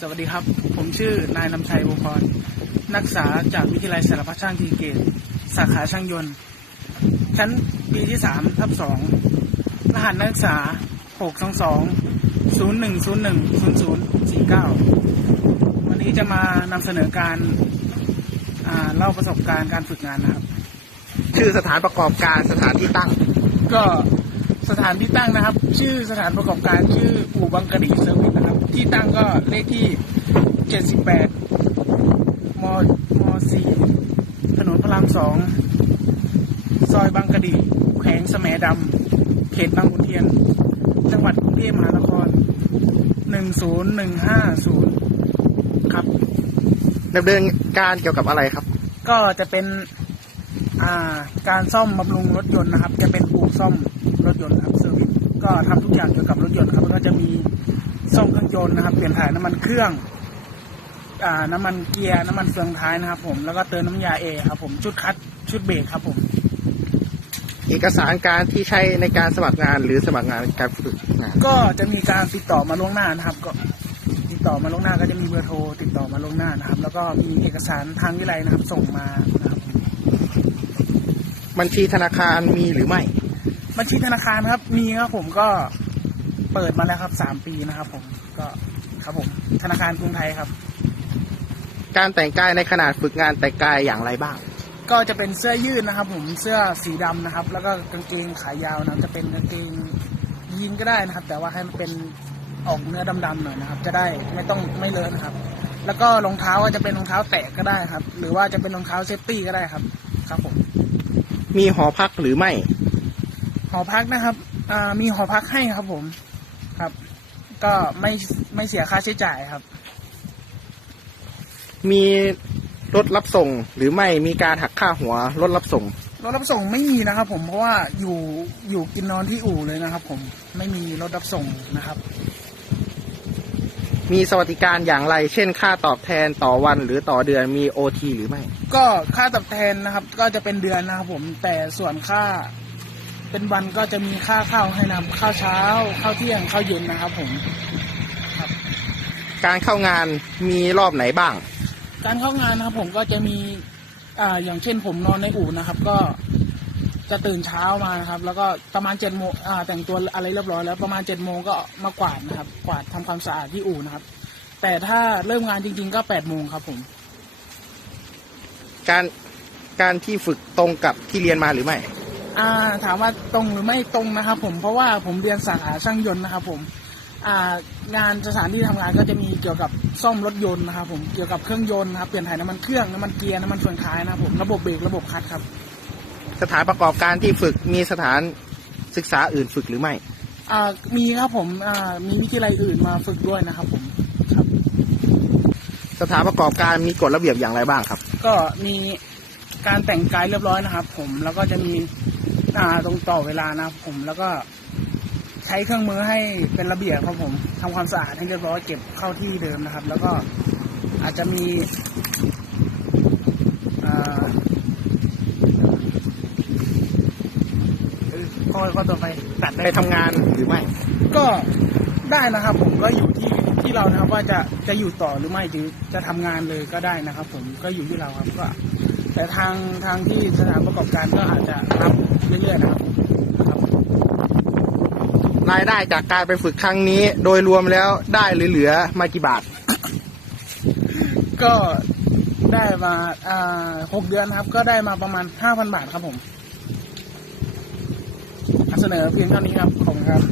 สวัสดีครับ ผมชื่อนายนำชัยวงพร นักศึกษาจากวิทยาลัยสารพัดช่างทีเกต สาขาช่างยนต์ ชั้นปีที่สามทับสองรหัสนักศึกษาหกสองสองศูนย์หนึ่งศูนย์หนึ่งศูนย์ศูนย์สี่เก้าวันนี้จะมานำเสนอการอ่าเล่าประสบการณ์การฝึกงานนะครับ ชื่อสถานประกอบการสถานที่ตั้ง ก็ สถานที่ตั้งนะครับ ชื่อสถานประกอบการชื่ออู่บังกะดีเซอร์วิสนะครับ ที่ตั้งก็เลขที่ 78มม4ถนนพระรามสองซอยบางกะดีแขวงแสมดำเขตบางขุนเทียน จังหวัดกรุงเทพมหานคร 10150 ครับ ดำเนินการเกี่ยวกับอะไรครับ ก็จะเป็น อ่า การซ่อมบำรุงรถยนต์นะครับ จะเป็นอู่ซ่อมร ถยนต์ครับเซอร์วิสก็ทำทุกอย่างเกี่ยวกับรถยนต์ครับแล้วก็จะมีซ่อมเครื่องยนต์นะครับ เปลี่ยนถ่ายน้ำมันเครื่องอ่าน้ำมันเกียร์น้ำมันเฟืองท้ายนะครับ ผมแล้วก็เติมน้ำยาเอครับ ผมชุดคัดชุดเบรกครับผม เอกสารการที่ใช้ในการสมัครงานหรือสมัครงานการฝึกงานก็จะมีการติดต่อมาล่วงหน้านะครับ ก็ติดต่อมาล่วงหน้าก็จะมีเบอร์โทรติดต่อมาล่วงหน้านะครับ แล้วก็มีเอกสารทางวิไลนะครับ ส่งมานะครับบัญชีธนาคารมีหรือไม่ บัญชีธนาคารครับ มีครับผมก็เปิดมาแล้วครับสามปีนะครับผมก็ครับผมธนาคารกรุงไทยครับ การแต่งกายในขนาดฝึกงานแต่งกายอย่างไรบ้าง ก็จะเป็นเสื้อยืดนะครับ ผมเสื้อสีดำนะครับ แล้วก็กางเกงขายาวนะครับจะเป็นกางเกงยีนก็ได้นะครับ แต่ว่าให้มันเป็นออกเนื้อดำๆหน่อยนะครับ จะได้ไม่ต้องไม่เลอะนะครับ แล้วก็รองเท้าก็จะเป็นรองเท้าแตะก็ได้ครับ หรือว่าจะเป็นรองเท้าเซฟตี้ก็ได้ครับ ครับผมมีหอพักหรือไม่ หอพักนะครับอ่ามีหอพักให้ครับผมครับ ก็ไม่ไม่เสียค่าใช้จ่ายครับ มีรถรับส่งหรือไม่มีการหักค่าหัวรถรับส่งรถรับส่งไม่มีนะครับ ผมเพราะว่าอยู่อยู่กินนอนที่อู่เลยนะครับ ผมไม่มีรถรับส่งนะครับ มีสวัสดิการอย่างไร เช่น ค่าตอบแทนต่อวันหรือต่อเดือนมีโอทีหรือไม่ ก็ค่าตอบแทนนะครับ ก็จะเป็นเดือนนะครับผมแต่ส่วนค่า เป็นวันก็จะมีค่าข้าวให้นำข้าวเช้าข้าวเที่ยงข้าวเย็นนะครับ ผมการเข้างานมีรอบไหนบ้าง การเข้างานนะครับ ผมก็จะมีอ่าอย่างเช่น ผมนอนในอู่นะครับ ก็จะตื่นเช้ามานะครับ แล้วก็ประมาณเจ็ดโมงอ่าแต่งตัวอะไรเรียบร้อยแล้วประมาณเจ็ดโมงก็มากวาดนะครับ กวาดทำความสะอาดที่อู่นะครับ แต่ถ้าเริ่มงานจริง ๆ ก็แปดโมงครับ ผม การการที่ฝึกตรงกับที่เรียนมาหรือไม่ อ่าถามว่าตรงหรือไม่ตรงนะครับ ผมเพราะว่าผมเรียนสาขาช่างยนต์นะครับ ผมอ่างานสถานที่ทำงานก็จะมีเกี่ยวกับซ่อมรถยนต์นะครับ ผมเกี่ยวกับเครื่องยนต์นะครับเปลี่ยนถ่ายน้ำมันเครื่องน้ำมันเกียร์น้ำมันเฟืองท้ายนะครับผมระบบเบรกระบบคลัตช์ครับ สถานประกอบการที่ฝึกมีสถานศึกษาอื่นฝึกหรือไม่อ่ามีครับผมอ่ามีวิทยาลัยอื่นมาฝึกด้วยนะครับ ผมครับ สถานประกอบการมีกฎระเบียบอย่างไรบ้างครับ ก็มีการแต่งกายเรียบร้อยนะครับ ผมแล้วก็จะมี อ่าตรงต่อเวลานะครับผมแล้วก็ใช้เครื่องมือให้เป็นระเบียบครับผมทำความสะอาดให้เรียบร้อยเก็บเข้าที่เดิมนะครับ แล้วก็อาจจะมีอ่าเอ้ยข้อข้อต่อไปตัดไปได้ทำงานหรือไม่ ก็ได้นะครับ ผมก็อยู่ที่ที่เรานะครับ ว่าจะจะอยู่ต่อหรือไม่หรือจะทำงานเลยก็ได้นะครับ ผมก็อยู่ที่เราครับก็ แต่ทางทางที่สถานประกอบการก็อาจจะรับเรื่อยๆนะครับครับรายได้จากการไปฝึกครั้งนี้ โดยรวมแล้วได้หรือเหลือมากี่บาท ก็ได้มาอ่าหกเดือนครับ ก็ได้มาประมาณห้าพันบาทครับผมเสนอเพียงเท่านี้ครับขอบคุณครับ